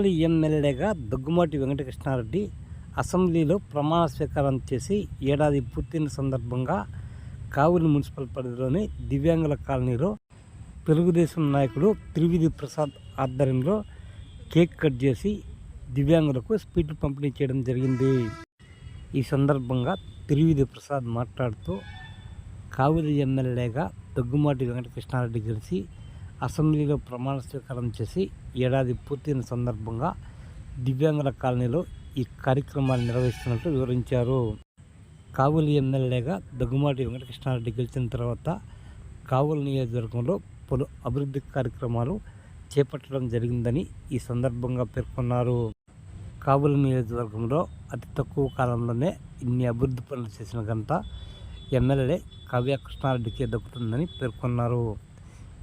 కావలి ఎమ్మెల్యేగా దగ్గుమాటి వెంకటకృష్ణారెడ్డి అసెంబ్లీలో ప్రమాణ స్వీకారం చేసి ఏడాది పూర్తయిన సందర్భంగా కావులి మున్సిపల్ పరిధిలోని దివ్యాంగుల కాలనీలో తెలుగుదేశం నాయకుడు త్రివిధి ప్రసాద్ ఆధ్వర్యంలో కేక్ కట్ చేసి దివ్యాంగులకు స్పీడ్ పంపిణీ చేయడం జరిగింది. ఈ సందర్భంగా త్రివిధి ప్రసాద్ మాట్లాడుతూ కావులి ఎమ్మెల్యేగా దగ్గుమాటి వెంకటకృష్ణారెడ్డి గెలిచి అసెంబ్లీలో ప్రమాణ స్వీకారం చేసి ఏడాది పూర్తయిన సందర్భంగా దివ్యాంగుల కాలనీలో ఈ కార్యక్రమాన్ని నిర్వహిస్తున్నట్టు వివరించారు. కావులి ఎమ్మెల్యేగా దగ్గుమాటి వెంకటకృష్ణారెడ్డి గెలిచిన తర్వాత కావులు నియోజకవర్గంలో పలు అభివృద్ధి కార్యక్రమాలు చేపట్టడం జరిగిందని ఈ సందర్భంగా పేర్కొన్నారు. కావుల నియోజకవర్గంలో అతి తక్కువ కాలంలోనే ఇన్ని అభివృద్ధి పనులు చేసిన ఘనత ఎమ్మెల్యే కావ్య కృష్ణారెడ్డికి దక్కుతుందని పేర్కొన్నారు.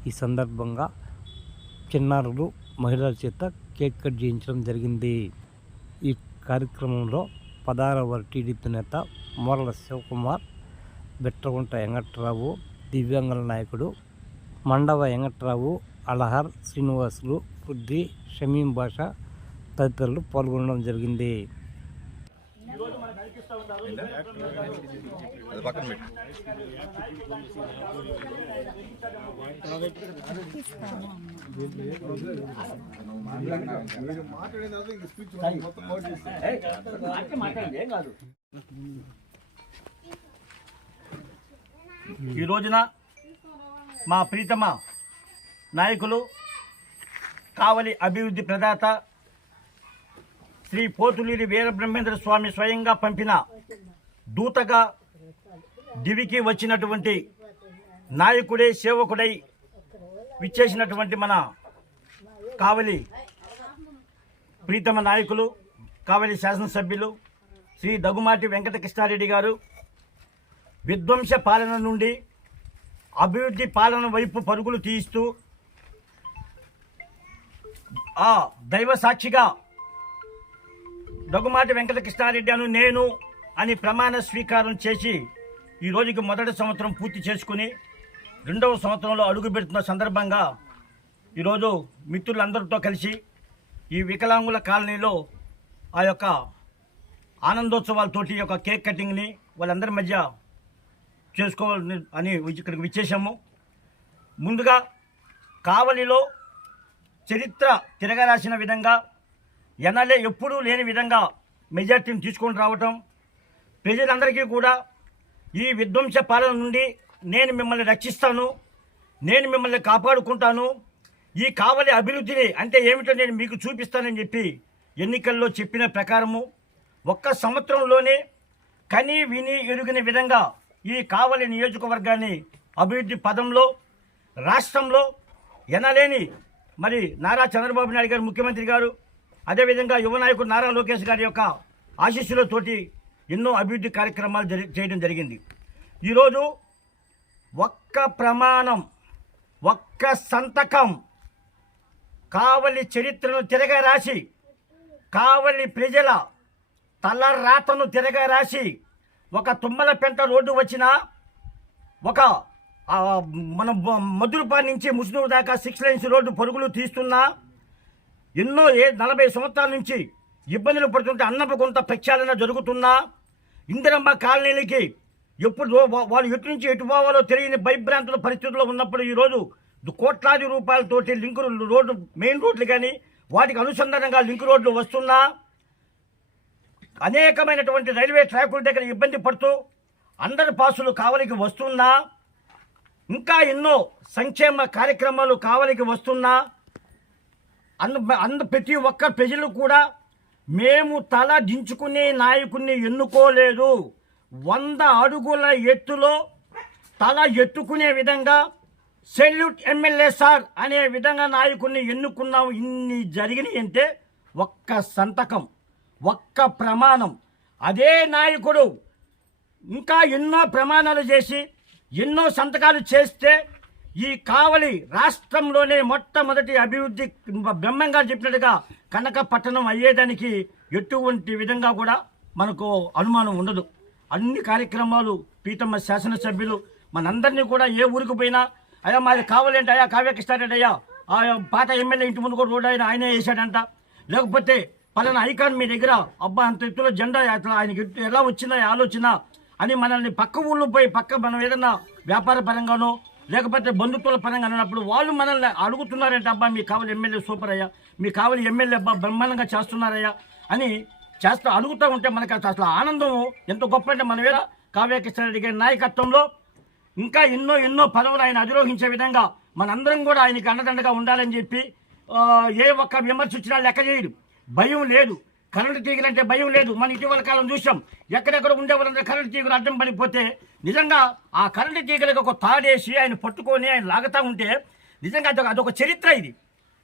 ఈ సందర్భంగా చిన్నారులు మహిళల చేత కేక్ కట్ చేయించడం జరిగింది. ఈ కార్యక్రమంలో పదారవ టీడీపీ నేత మోరల శివకుమార్ బిట్రగుంట వెంకట్రావు దివ్యాంగుల నాయకుడు మండవ వెంకట్రావు అలహర్ శ్రీనివాసులు బుద్ధి షమీం భాష తదితరులు పాల్గొనడం జరిగింది. అది పక్కన పెట్టు. ఈ రోజున మా ప్రీతమ నాయకులు కావలి అభివృద్ధి ప్రదాత శ్రీ పోతులూరి వీరబ్రహ్మేంద్ర స్వామి స్వయంగా పంపిన దూతగా దివికి వచ్చినటువంటి నాయకుడై సేవకుడై విచ్చేసినటువంటి మన కావలి ప్రీతమ నాయకులు కావలి శాసనసభ్యులు శ్రీ దగ్గుమాటి వెంకటకృష్ణారెడ్డి గారు. విధ్వంస పాలన నుండి అభివృద్ధి పాలన వైపు పరుగులు తీయిస్తూ ఆ దైవ సాక్షిగా దగ్గుమాటి వెంకట కృష్ణారెడ్డి అను నేను అని ప్రమాణ స్వీకారం చేసి ఈ రోజుకి మొదటి సంవత్సరం పూర్తి చేసుకుని రెండవ సంవత్సరంలో అడుగు పెడుతున్న సందర్భంగా ఈరోజు మిత్రులందరితో కలిసి ఈ వికలాంగుల కాలనీలో ఆ యొక్క ఆనందోత్సవాలతోటి యొక్క కేక్ కటింగ్ని వాళ్ళందరి మధ్య చేసుకోవాలని అని ఇక్కడికి విచ్చేసాము ముందుగా కావలిలో చరిత్ర తిరగరాసిన విధంగా ఎనలే ఎప్పుడూ లేని విధంగా మెజార్టీని తీసుకొని రావటం ప్రజలందరికీ కూడా ఈ విధ్వంస పాలన నుండి నేను మిమ్మల్ని రక్షిస్తాను నేను మిమ్మల్ని కాపాడుకుంటాను. ఈ కావలి అభివృద్ధిని అంటే ఏమిటో నేను మీకు చూపిస్తానని చెప్పి ఎన్నికల్లో చెప్పిన ప్రకారము ఒక్క సంవత్సరంలోనే కని విని ఎరుగిన విధంగా ఈ కావలి నియోజకవర్గాన్ని అభివృద్ధి పదంలో రాష్ట్రంలో ఎనలేని మరి నారా చంద్రబాబు నాయుడు గారు ముఖ్యమంత్రి గారు అదేవిధంగా యువ నాయకుడు నారా లోకేష్ గారి యొక్క ఆశీస్సులతోటి ఎన్నో అభివృద్ధి కార్యక్రమాలు జరి చేయడం జరిగింది. ఈరోజు ఒక్క ప్రమాణం ఒక్క సంతకం కావలి చరిత్రను తిరగరాసి కావలి ప్రజల తలరాతను తిరగరాసి ఒక తుమ్మల పెంట రోడ్డు వచ్చిన ఒక మనం మన బ- నుంచి ముస్నూరు దాకా సిక్స్ లైన్స్ రోడ్డు పరుగులు తీస్తున్నా ఎన్నో ఏ నలభై సంవత్సరాల నుంచి ఇబ్బందులు పడుతుంటే అన్నపు కొంత ప్రక్షాళన జరుగుతున్నా ఇందిరమ్మ కాలనీలకి ఎప్పుడు వాళ్ళు ఎటు నుంచి ఎటు పోవాలో తెలియని భయభ్రాంతుల పరిస్థితుల్లో ఉన్నప్పుడు ఈరోజు కోట్లాది రూపాయలతోటి లింక్ రోడ్డు మెయిన్ రోడ్లు కానీ వాటికి అనుసంధానంగా లింక్ రోడ్లు వస్తున్నా అనేకమైనటువంటి రైల్వే ట్రాకుల దగ్గర ఇబ్బంది పడుతూ అందరి పాసులు కావలికి వస్తున్నా ఇంకా ఎన్నో సంక్షేమ కార్యక్రమాలు కావలికి వస్తున్నా అందు అందు ప్రతి ఒక్క ప్రజలు కూడా మేము తల దించుకునే నాయకుడిని ఎన్నుకోలేదు. వంద అడుగుల ఎత్తులో తల ఎత్తుకునే విధంగా సెల్యూట్ ఎమ్మెల్యే సార్ అనే విధంగా నాయకుడిని ఎన్నుకున్నాం. ఇన్ని జరిగినాయి అంటే ఒక్క సంతకం ఒక్క ప్రమాణం. అదే నాయకుడు ఇంకా ఎన్నో ప్రమాణాలు చేసి ఎన్నో సంతకాలు చేస్తే ఈ కావలి రాష్ట్రంలోనే మొట్టమొదటి అభివృద్ధి బ్రహ్మంగా చెప్పినట్టుగా కనక పట్టణం అయ్యేదానికి ఎటువంటి విధంగా కూడా మనకు అనుమానం ఉండదు. అన్ని కార్యక్రమాలు పీతమ్మ శాసనసభ్యులు మనందరినీ కూడా ఏ ఊరికి పోయినా అయ్యా మాది కావాలంటే అయ్యా కావ్యకృష్ణారెడ్డి అయ్యా ఆ పాత ఎమ్మెల్యే ఇంటి ముందు కూడా రోడ్డు ఆయన ఆయనే వేసాడంట. లేకపోతే పలానా ఐకాన్ మీ దగ్గర అబ్బా అంత ఎత్తులో జెండా అట్లా ఆయనకి ఎలా వచ్చిందా ఆలోచన అని మనల్ని పక్క ఊళ్ళో పోయి పక్క మనం ఏదన్నా వ్యాపార పరంగానో లేకపోతే బంధుత్వాల పరంగా అన్నప్పుడు వాళ్ళు మనల్ని అడుగుతున్నారంటే అబ్బా మీ కావాలి ఎమ్మెల్యే సూపర్ అయ్యా. మీ కావాలి ఎమ్మెల్యే అబ్బా బ్రహ్మాండంగా చేస్తున్నారయ్యా. అని చేస్తూ అడుగుతూ ఉంటే మనకి అసలు ఆనందం ఎంత గొప్ప అంటే మన వేళ కావ్యకృష్ణ రెడ్డి గారి నాయకత్వంలో ఇంకా ఎన్నో ఎన్నో పదవులు ఆయన అధిరోహించే విధంగా మనందరం కూడా ఆయనకి అండదండగా ఉండాలని చెప్పి ఏ ఒక్క విమర్శ లెక్క చేయడు. భయం లేదు. కరెంటు తీగలంటే భయం లేదు. మన ఇటీవల కాలం చూసాం ఎక్కడెక్కడ ఉండే వాళ్ళందరూ కరెంటు తీగలు అడ్డం పడిపోతే నిజంగా ఆ కరెంటు తీగలకు ఒక తాడేసి ఆయన పట్టుకొని ఆయన లాగుతూ ఉంటే నిజంగా అదొక అదొక చరిత్ర ఇది.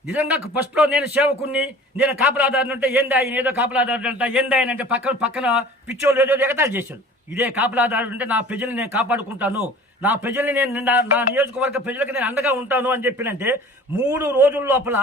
నిజంగా ఫస్ట్లో నేను సేవకుని నేను కాపలాదారుని అంటే ఏంది ఆయన? ఏదో కాపలాదారుడు అంట ఏంది ఆయన అంటే పక్కన పక్కన పిచ్చోళ్ళు ఏదో ఎగతాలు చేశారు. ఇదే కాపలాదారుడు అంటే నా ప్రజల్ని నేను కాపాడుకుంటాను. నా ప్రజల్ని నేను నా నా నియోజకవర్గ ప్రజలకు నేను అండగా ఉంటాను అని చెప్పినంటే మూడు రోజుల లోపల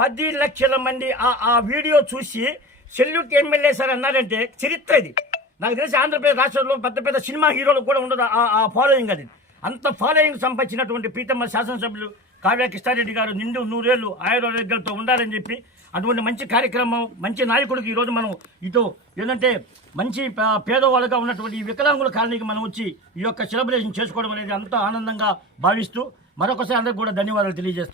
పది లక్షల మంది ఆ ఆ వీడియో చూసి సెల్యూట్ ఎమ్మెల్యే సార్ అన్నారంటే చరిత్ర ఇది. నాకు తెలిసి ఆంధ్రప్రదేశ్ రాష్ట్రంలో పెద్ద పెద్ద సినిమా హీరోలు కూడా ఉండదు. ఆ- ఫాలోయింగ్ అది. అంత ఫాలోయింగ్ సంపాదించినటువంటి పీతమ్మ శాసనసభ్యులు కావ్య కిష్టారెడ్డి గారు నిండు నూరేళ్ళు ఆయుర్వేదాలతో ఉండాలని చెప్పి అటువంటి మంచి కార్యక్రమం మంచి నాయకుడికి ఈరోజు మనం ఇటు ఏంటంటే మంచి పేదవాళ్ళుగా ఉన్నటువంటి ఈ వికలాంగుల కాలనీకి మనం వచ్చి ఈ యొక్క సెలబ్రేషన్ చేసుకోవడం అనేది అంత ఆనందంగా భావిస్తూ మరొకసారి అందరికీ కూడా ధన్యవాదాలు తెలియజేస్తాం